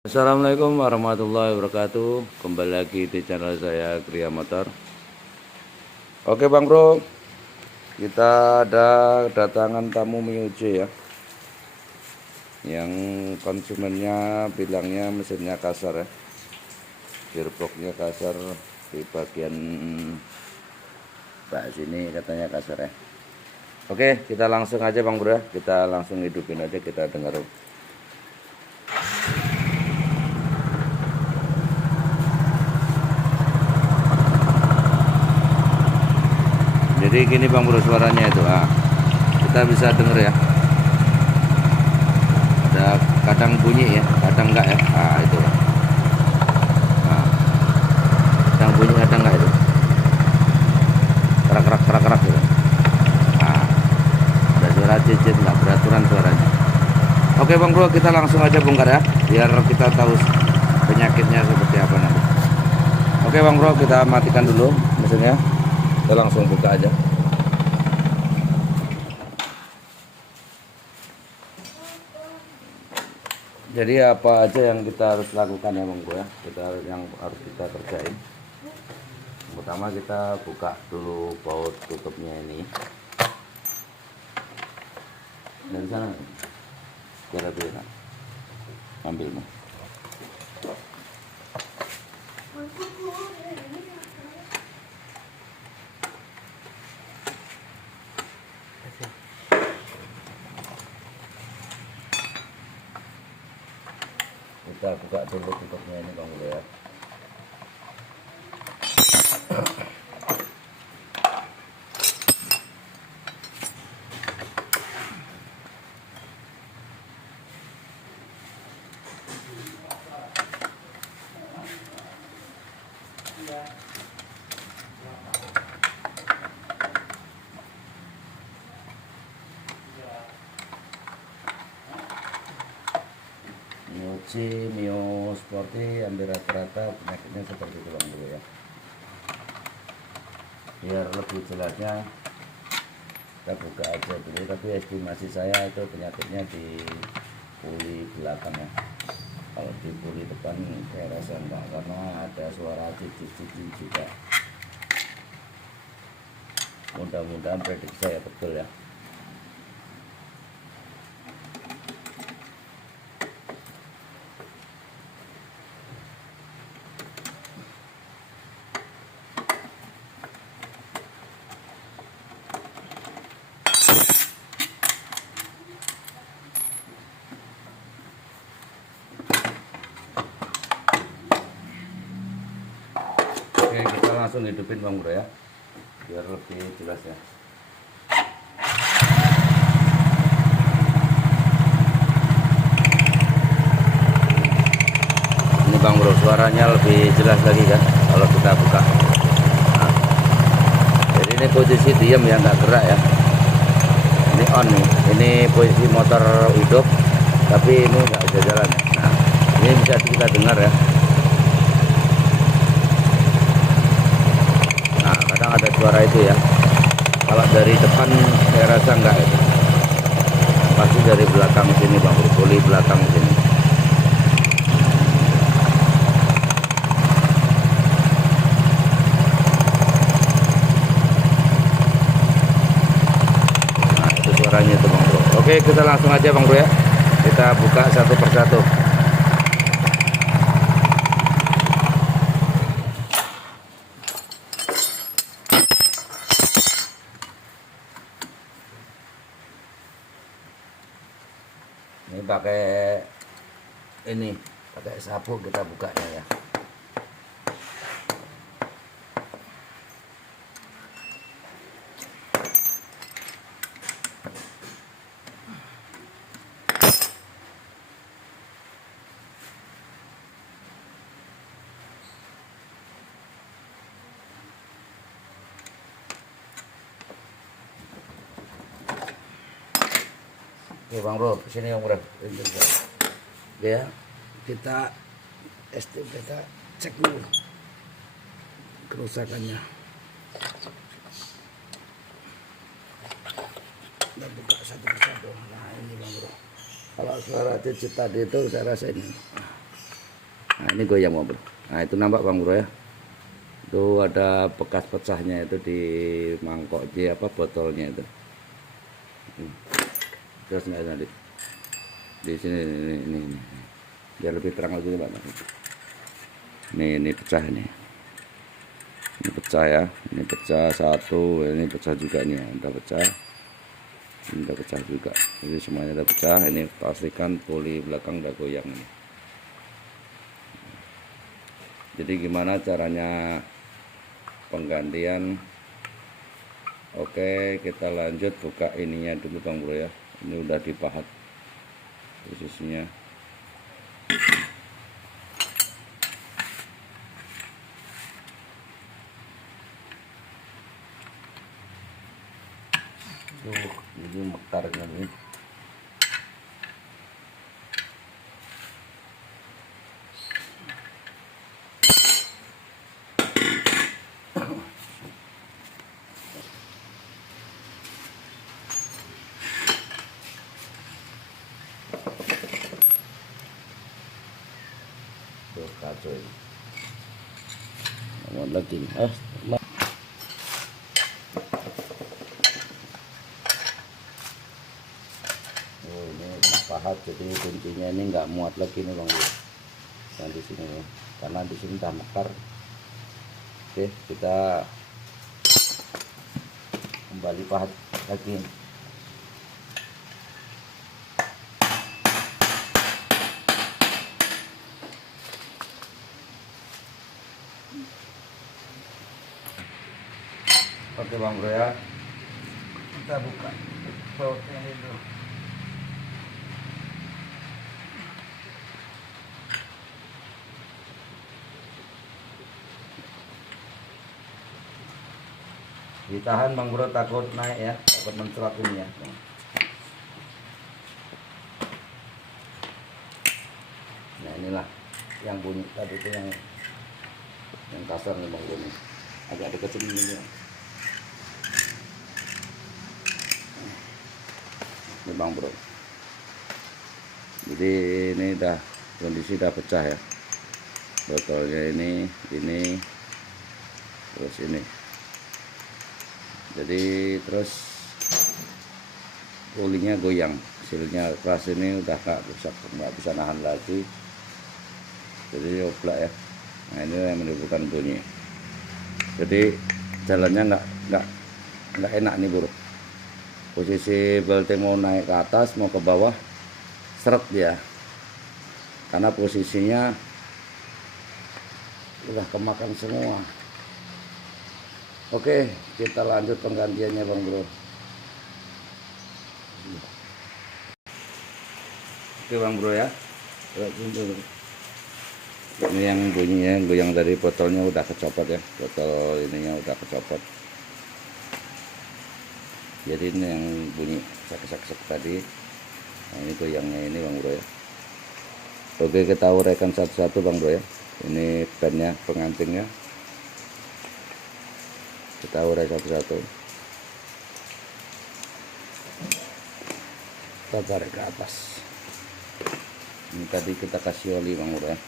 Assalamualaikum warahmatullahi wabarakatuh. Kembali lagi di channel saya Gria Motor. Oke Bang Bro, kita ada kedatangan tamu Miyuji ya, yang konsumennya bilangnya mesinnya kasar ya, gearboxnya kasar di bagian bak sini katanya kasar ya. Oke, kita langsung aja Bang Bro ya, kita langsung hidupin aja, kita dengar. Jadi gini Bang Bro suaranya itu, kita bisa denger ya. Ada kadang bunyi ya, kadang enggak ya. Itu. Kadang bunyi, kadang enggak itu. Kerak gitu. Ada suara cicit, enggak beraturan suaranya. Oke Bang Bro, kita langsung aja bongkar ya, biar kita tahu penyakitnya seperti apa nanti. Oke Bang Bro, kita matikan dulu mesinnya. Kita langsung buka aja. Jadi apa aja yang kita harus lakukan ya Bang Bro ya, yang harus kita kerjain. Pertama kita buka dulu baut tutupnya ini dari sana, biar lebih enak ambil nih. Kita buka dulu tutupnya ini Bang Bro ya. Miyuji, Mio Sporty, hampir rata-rata penyakitnya seperti itu Bang Bro ya. Biar lebih jelasnya kita buka aja dulu, tapi estimasi saya itu penyakitnya di puli belakang ya. Kalau di puli depan saya rasa enggak, karena ada suara cicit-cicit juga. Mudah-mudahan prediksi saya betul ya. Oke, kita langsung hidupin Bang Bro ya, biar lebih jelas ya. Ini Bang Bro, suaranya lebih jelas lagi kan kalau kita buka. Jadi ini posisi diam ya, nggak gerak ya. Ini on nih, ini posisi motor hidup, tapi ini nggak bisa jalan ya. Nah, ini bisa kita dengar ya. Kadang ada suara itu ya. Kalau dari depan saya rasa enggak itu. Pasti dari belakang sini Bang Bro, puli belakang sini. Nah, itu suaranya itu Bang Bro. Oke, kita langsung aja Bang Bro ya. Kita buka satu persatu. Ini pakai sapu kita bukanya ya. Oke Bang Bro, sini Bang Bro. Ya, kita cek dulu kerusakannya. Kita buka satu persatu. Nah ini Bang Bro, kalau suara cicit tadi itu saya rasa ini Nah ini goyang bang bro. Nah itu nampak bang bro ya, itu ada bekas pecahnya itu di mangkok di apa botolnya itu. Terus nggak nanti di sini ini biar lebih terang lagi bang. Ini pecah ini pecah ya, ini pecah satu, ini pecah juga nih, ada pecah, ini udah pecah juga, jadi semuanya udah pecah. Ini pastikan poli belakang udah goyang ini. Jadi gimana caranya penggantian? Oke, kita lanjut buka ininya dulu bang bro ya. Ini udah dipahat posisinya. Tuh, ini mekarnya nih. Tuh kacau ini. Mau lagi nih. Oh, ini pahat, jadi kuncinya ini nggak muat lagi nih bang, yang di sini nih, karena di sini udah mekar. Oke, kita kembali pahat lagi. Oke bang bro ya, kita buka bautnya dulu. Ditahan bang bro, takut naik ya, takut mencerat ini ya. Nah inilah yang bunyi tadi itu, yang kasar nih bang bro nih, agak dekat sini ya. Ini bang bro, jadi ini udah kondisi udah pecah ya botolnya, ini terus ini. Jadi terus polinya goyang, hasilnya keras ini udah nggak bisa nahan lagi, jadi oblak ya. Nah ini yang menimbulkan bunyi, jadi jalannya nggak enak nih bro. Posisi belting mau naik ke atas mau ke bawah seret dia, karena posisinya udah kemakan semua. Oke, kita lanjut penggantiannya bang bro. Oke bang bro ya, ini yang bunyinya goyang dari botolnya udah kecopot ya, botol ininya udah kecopot. Jadi ini yang bunyi sak tadi. Nah ini goyangnya ini bang bro ya. Oke, kita uraikan satu-satu bang bro ya. Ini pennya, pengantingnya kita urai satu-satu. Kita tarik ke atas. Ini tadi kita kasih oli bang bro ya.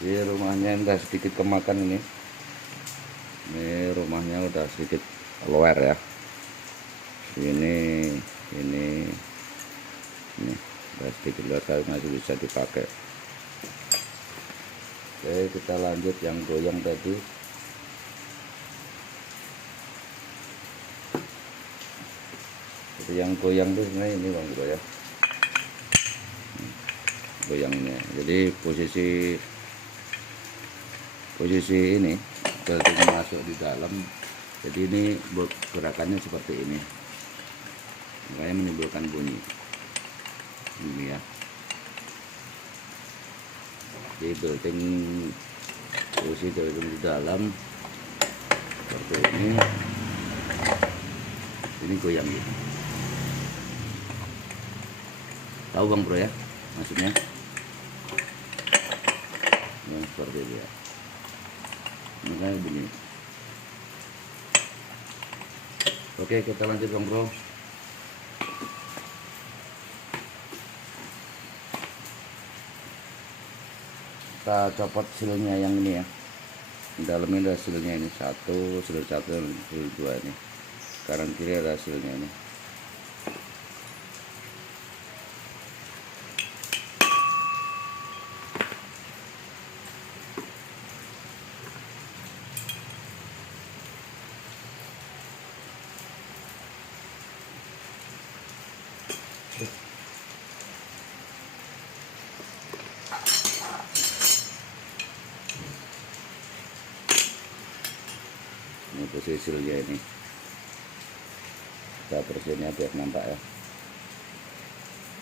Jadi rumahnya udah sedikit kemakan ini. Ini rumahnya udah sedikit lower ya. Ini udah sedikit lower, tapi masih bisa dipakai. Oke, kita lanjut yang goyang tadi. Jadi yang goyang tuh sebenarnya ini bang bro ya, goyangnya. Jadi posisi ini belting masuk di dalam, jadi ini gerakannya seperti ini, makanya menimbulkan bunyi ini ya. Jadi belting posisi belting di dalam seperti ini goyang gitu. Tahu bang bro ya maksudnya? Yang seperti itu ya, makanya bunyi. Oke, kita lanjut bang bro. kita copot silnya yang ini ya. Di dalam ini ada silnya ini, satu, sil satu, sil dua ini. Kanan kiri ada silnya ini. Ini posisi silnya ini. Kita bersihinnya biar nampak ya.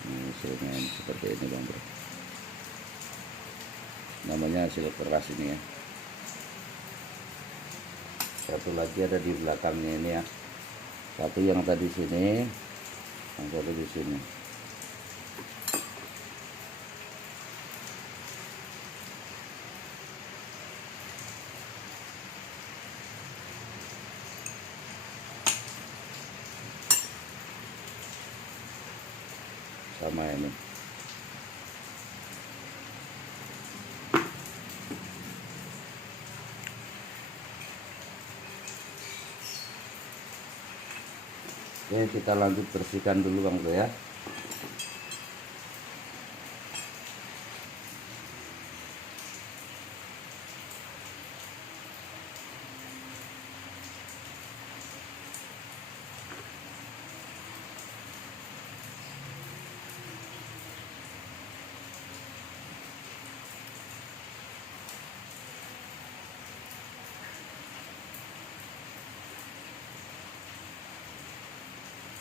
Ini silnya ini seperti ini Bang Bro. Namanya sil keras ini ya. Satu lagi ada di belakangnya ini ya. Satu yang tadi sini, yang satu di sini. Sama ini. Oke, kita lanjut bersihkan dulu Bang Bro ya.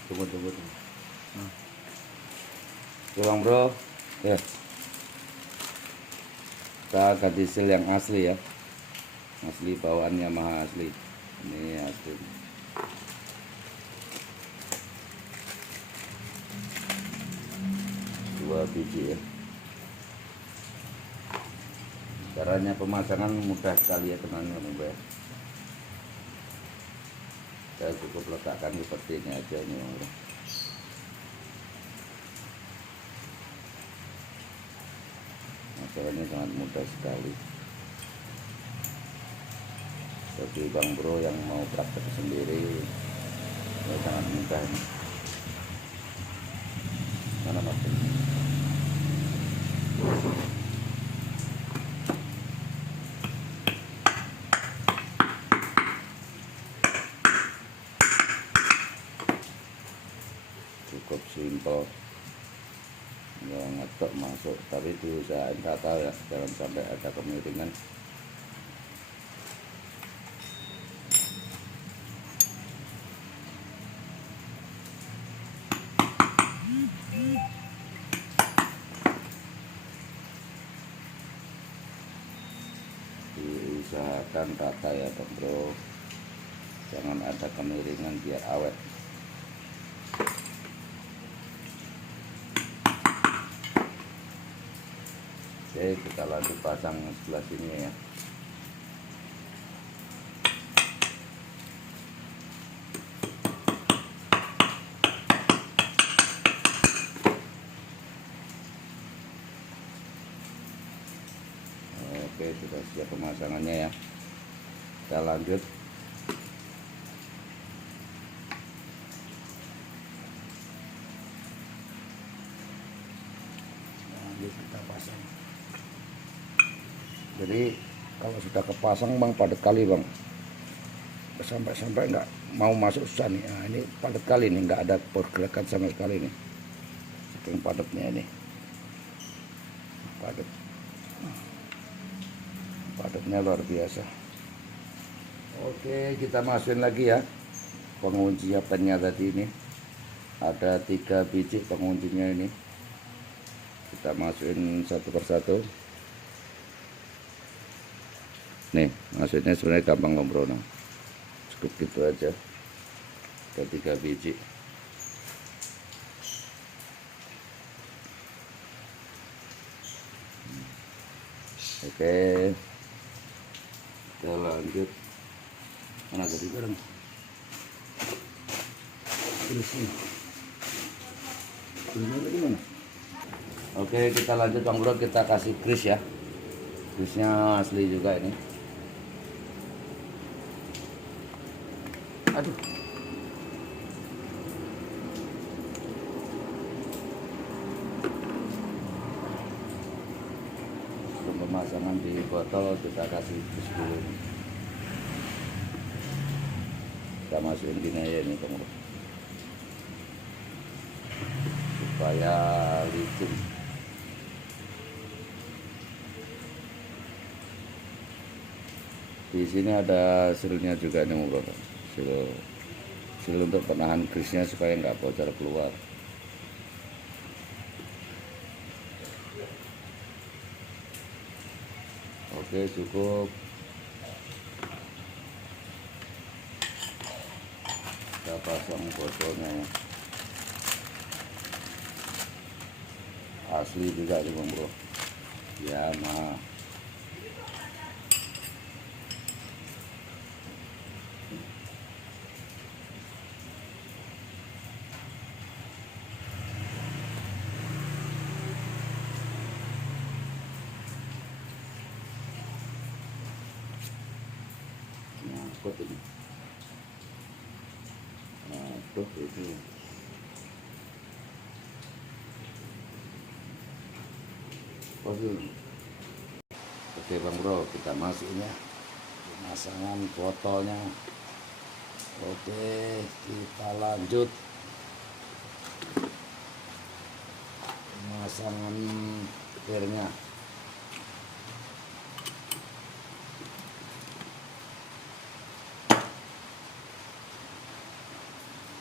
Tunggu. Bang Bro, ya. Kita ganti sil yang asli ya. Asli bawaan Yamaha asli. Ini asli. Dua biji ya. Caranya pemasangan mudah sekali ya teman-teman ya. Saya cukup letakkan seperti ini aja nih Bang Bro. Masalahnya sangat mudah sekali. Bagi Bang Bro yang mau praktek sendiri, ya sangat mudah ini. Mana Mas? Cukup simpel, ya ngetok masuk, tapi diusahain rata ya, jangan sampai ada kemiringan. Diusahakan rata ya Bang Bro, jangan ada kemiringan biar awet. Oke, kita lanjut pasang sebelah sini ya. Oke, sudah siap pemasangannya ya. Kita lanjut. Kita pasang. Jadi kalau sudah kepasang Bang, padat kali Bang, sampai nggak mau masuk susah nih. Nah, ini padat kali nih, nggak ada pergerakan sama sekali nih, saking padatnya ini. Padatnya luar biasa. Oke, kita masukin lagi ya pengunci apanya tadi ini. Ada 3 biji penguncinya ini. Kita masukin satu persatu. Nih, maksudnya sebenarnya gampang Bang Bro. Cukup gitu aja. Ada 3 biji. Oke, kita lanjut. Mana tadi bareng? Terus nih. Terusnya lagi mana? Oke, kita lanjut Bang Bro, kita kasih grease ya. Jusnya asli juga ini. Aduh. Sebelum pemasangan di botol kita kasih jus dulu. Kita masukin gini aja nih teman, supaya licin. Di sini ada silnya juga nih bro, sil untuk penahan grease-nya supaya nggak bocor keluar. Oke, cukup. Kita pasang botolnya ya. Asli juga nih bro ya, mah. Nah, ini. Nah, itu. Oke bang bro, kita masukin ya pemasangan botolnya. Oke, kita lanjut pemasangan airnya.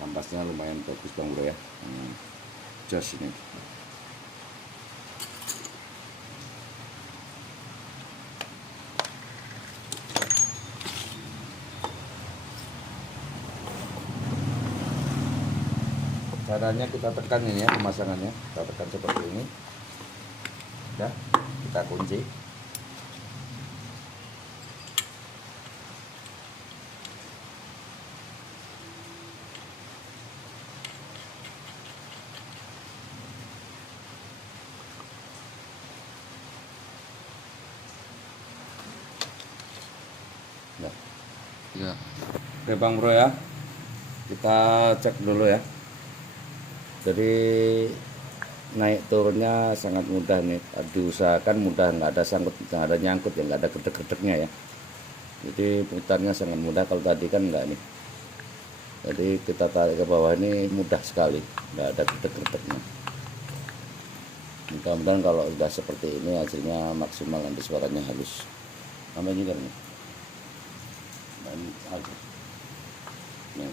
Kampasnya lumayan bagus bang bro ya, jos ini. Caranya kita tekan ini ya, pemasangannya kita tekan seperti ini ya, kita kunci. Nah. Ya. Oke bang bro ya, kita cek dulu ya. Jadi naik turunnya sangat mudah nih, diusahakan mudah, nggak ada sangkut, nggak ada nyangkut ya, nggak ada gedek-gedeknya ya. Jadi putarnya sangat mudah. Kalau tadi kan enggak nih, jadi kita tarik ke bawah ini mudah sekali, nggak ada gedek-gedeknya. Mudah-mudahan kalau sudah seperti ini hasilnya maksimal, nanti suaranya halus. Namanya juga nih, dan aja nih,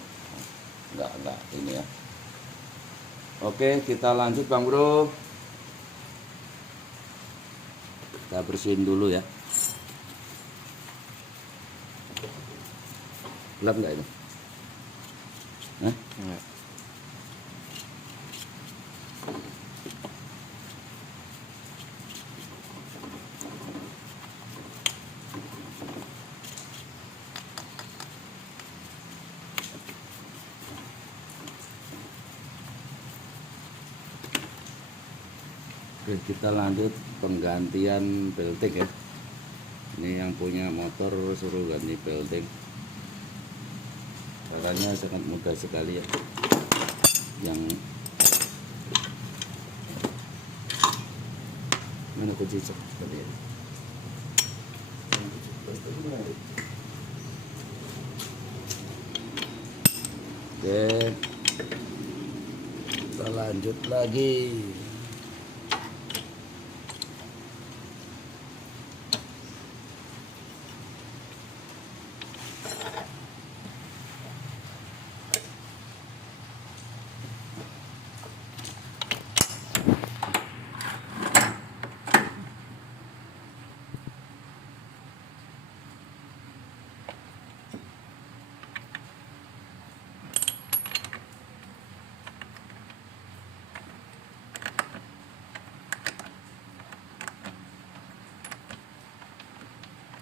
enggak ini ya. Oke, kita lanjut bang bro. Kita bersihin dulu ya. Gelap nggak ini? Hah? Enggak. Oke, kita lanjut penggantian belting ya. Ini yang punya motor suruh ganti belting. Caranya sangat mudah sekali ya. Yang mana kunci seperti ini. Oke, kita lanjut lagi.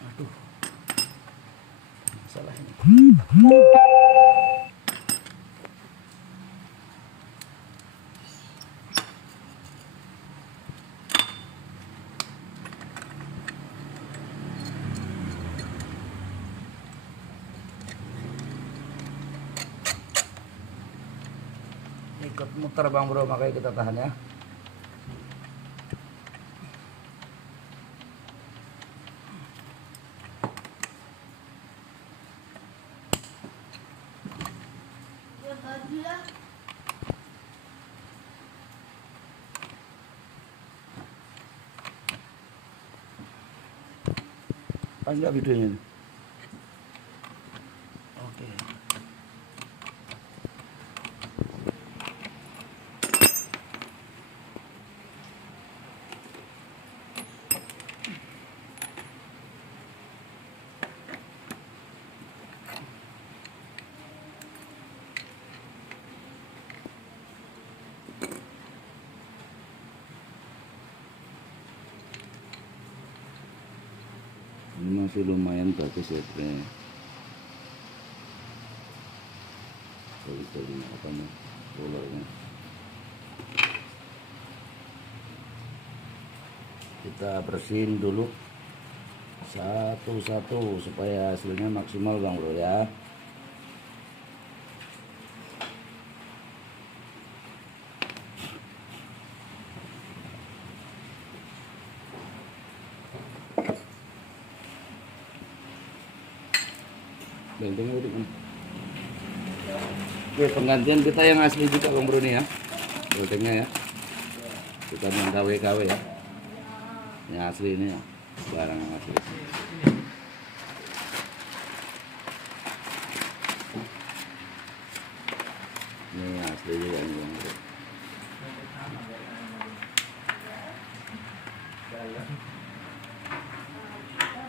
Aduh, salah ini. muter Bang Bro, makanya kita tahan ya. Panjang videonya. Oke. Ini masih lumayan bagus ya, dari apa nih rollernya. Kita bersihin dulu satu-satu supaya hasilnya maksimal Bang Bro ya. Bentengnya udah kan. Oke, penggantian kita yang asli juga Bang Bro nih ya. Bentengnya ya. Kita yang KW-KW ya. Yang asli ini ya. Barang yang asli. Ini yang asli juga ini Bang Bro.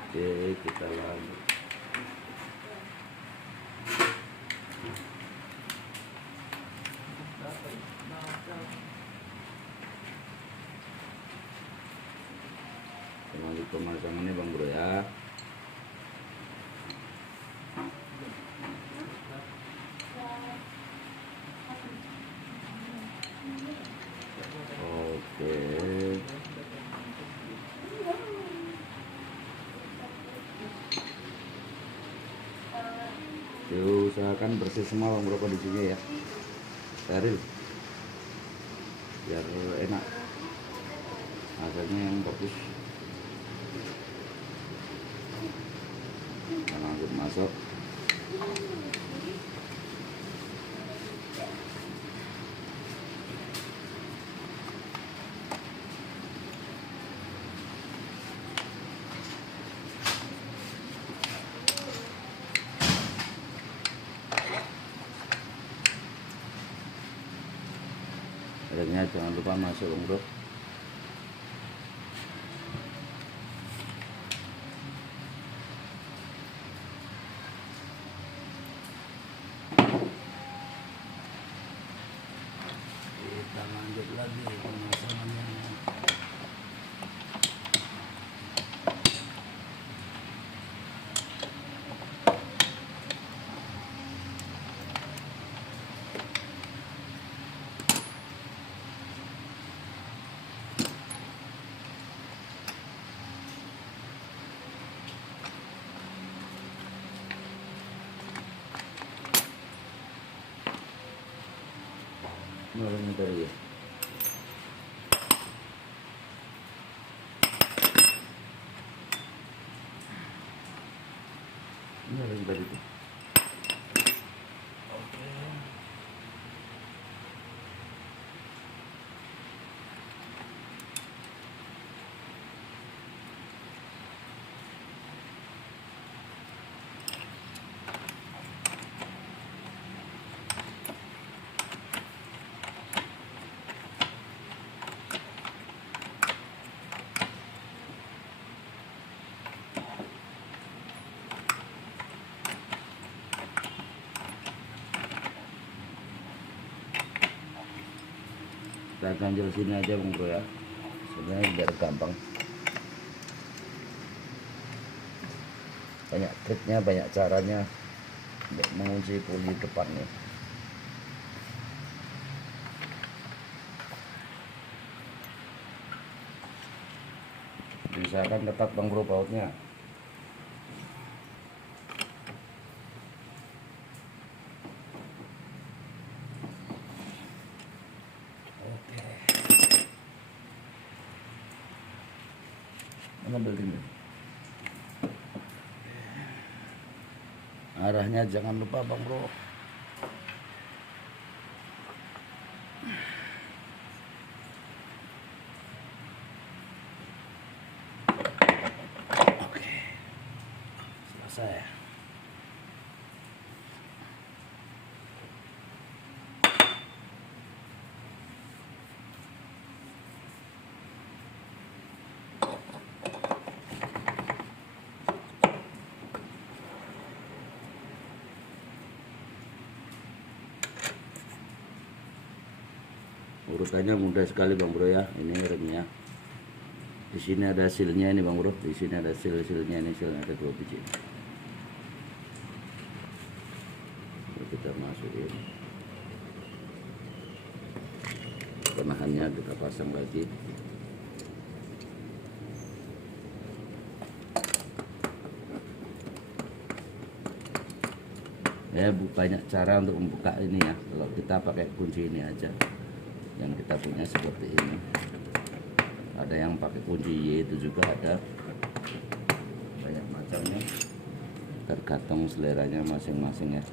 Oke, kita lanjut. Lanjut pemasangannya Bang Bro ya. Oke. Usahakan bersih semua Bang Bro kondisinya ya. Steril. Biar enak. Hasilnya yang bagus. Kita lanjut masuk. Akhirnya jangan lupa masuk Bang Bro. Kita lanjut lagi pemasangannya. Ini tadi ya. Ini tadi tuh. Oke. Kita ganjel sini aja Bang Bro ya, sebenarnya biar gampang. Banyak triknya, banyak caranya untuk mengunci puli depannya. Usahakan ketat Bang Bro bautnya. Ngambil ini. Arahnya jangan lupa Bang Bro. Oke, selesai. Urutannya mudah sekali Bang Bro ya. Ini remnya. Di sini ada silnya ini Bang Bro. Di sini ada silnya ini, silnya ada 2 biji. Kita masukin. Penahannya kita pasang lagi. Ya, banyak cara untuk membuka ini ya. Kalau kita pakai kunci ini aja. Yang kita punya seperti ini, ada yang pakai kunci Y, itu juga ada banyak macamnya, tergantung seleranya masing-masing ya.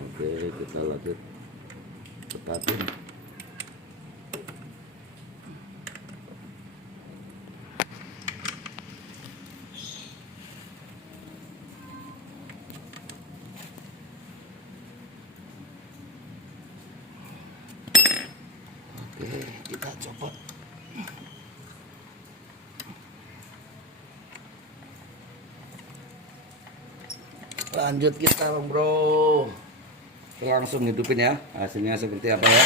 Oke, kita lanjut tetapi kita copot. Lanjut kita Bang Bro. Kita langsung hidupin ya. Hasilnya seperti apa ya.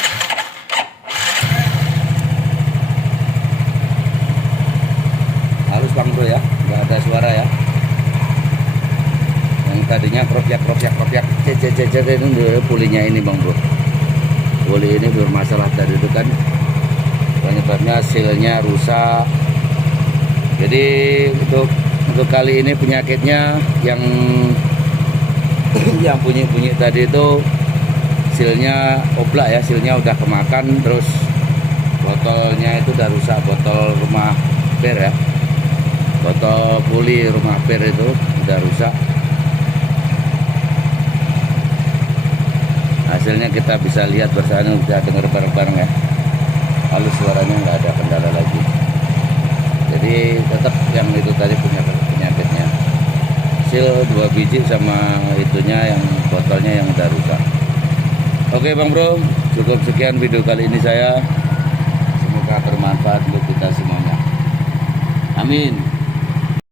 Halus Bang Bro ya, nggak ada suara ya. Yang tadinya kropiak itu pulinya ini Bang Bro. Puli ini bermasalah tadi itu kan, penyebabnya silnya rusak. Jadi untuk kali ini penyakitnya yang bunyi tadi itu silnya oblak ya, silnya udah kemakan, terus botolnya itu udah rusak, botol rumah bir ya, botol puli rumah bir itu udah rusak. Hasilnya kita bisa lihat bersama, udah dengar bareng-bareng ya. Lalu suaranya nggak ada kendala lagi. Jadi tetap yang itu tadi penyakitnya. Sil 2 biji sama itunya yang botolnya yang udah rusak. Oke Bang Bro, cukup sekian video kali ini saya. Semoga bermanfaat untuk kita semuanya. Amin.